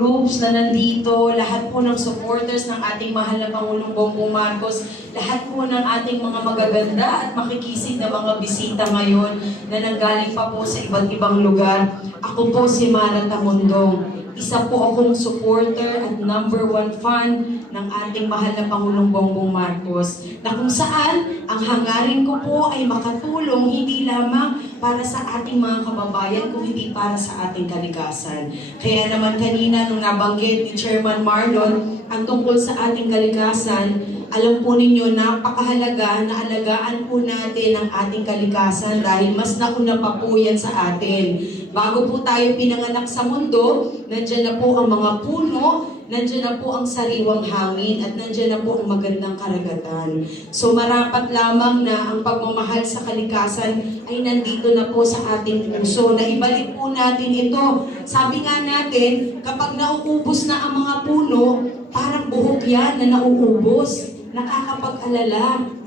groups na nandito, lahat po ng supporters ng ating mahal na Pangulong Bongbong Marcos, lahat po ng ating mga magaganda at makikisig na mga bisita ngayon na nanggaling pa po sa iba't ibang lugar. Ako po si Mara Tamundong. Isa po akong supporter at #1 fan ng ating mahal na Pangulong Bongbong Marcos, na kung saan ang hangarin ko po ay makatulong hindi lamang para sa ating mga kababayan, kung hindi para sa ating kalikasan. Kaya naman kanina nung nabanggit ni Chairman Marlon ang tungkol sa ating kalikasan, alam po ninyo, napakahalaga na alagaan po natin ang ating kalikasan dahil mas nauna pa po yan sa atin. Bago po tayo pinanganak sa mundo, nandiyan na po ang mga puno, nandiyan na po ang sariwang hangin, at nandiyan na po ang magandang karagatan. So marapat lamang na ang pagmamahal sa kalikasan ay nandito na po sa ating puso. Naibalik po natin ito. Sabi nga natin, kapag nauubos na ang mga puno, parang buhok yan na nauubos. Nakakapag-alala.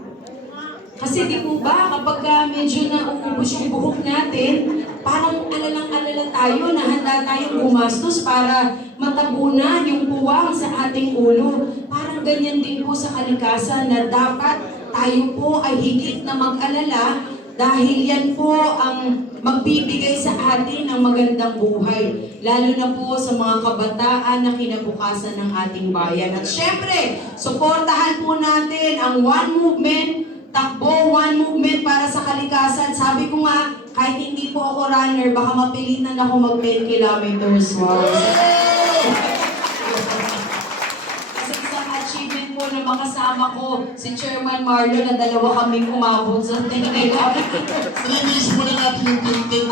Kasi di po ba, kapag medyo nauubos yung buhok natin, parang alalang-alala tayo na handa tayong gumastos para matabunan yung puwang sa ating ulo. Parang ganyan din po sa kalikasan na dapat tayo po ay higit na mag-alala dahil yan po ang magbibigay sa atin ng magandang buhay. Lalo na po sa mga kabataan na kinabukasan ng ating bayan. At syempre, suportahan po natin ang One Movement, Takbo One Movement para sa kalikasan. Sabi ko nga, kahit hindi po ako runner, baka mapilitan ako mag 10 kilometers. Wow! Kasi isang achievement po na makasama ko, si Chairman Marlon, na dalawa kaming umabot sa 10 kilometers. Release mo na natin yung tintin.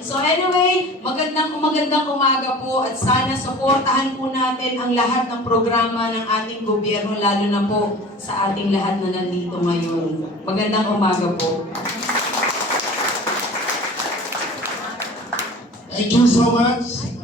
So anyway, magandang umaga po, at sana suportahan po natin ang lahat ng programa ng ating gobyerno, lalo na po sa ating lahat na nandito ngayon. Magandang umaga po. Thank you so much.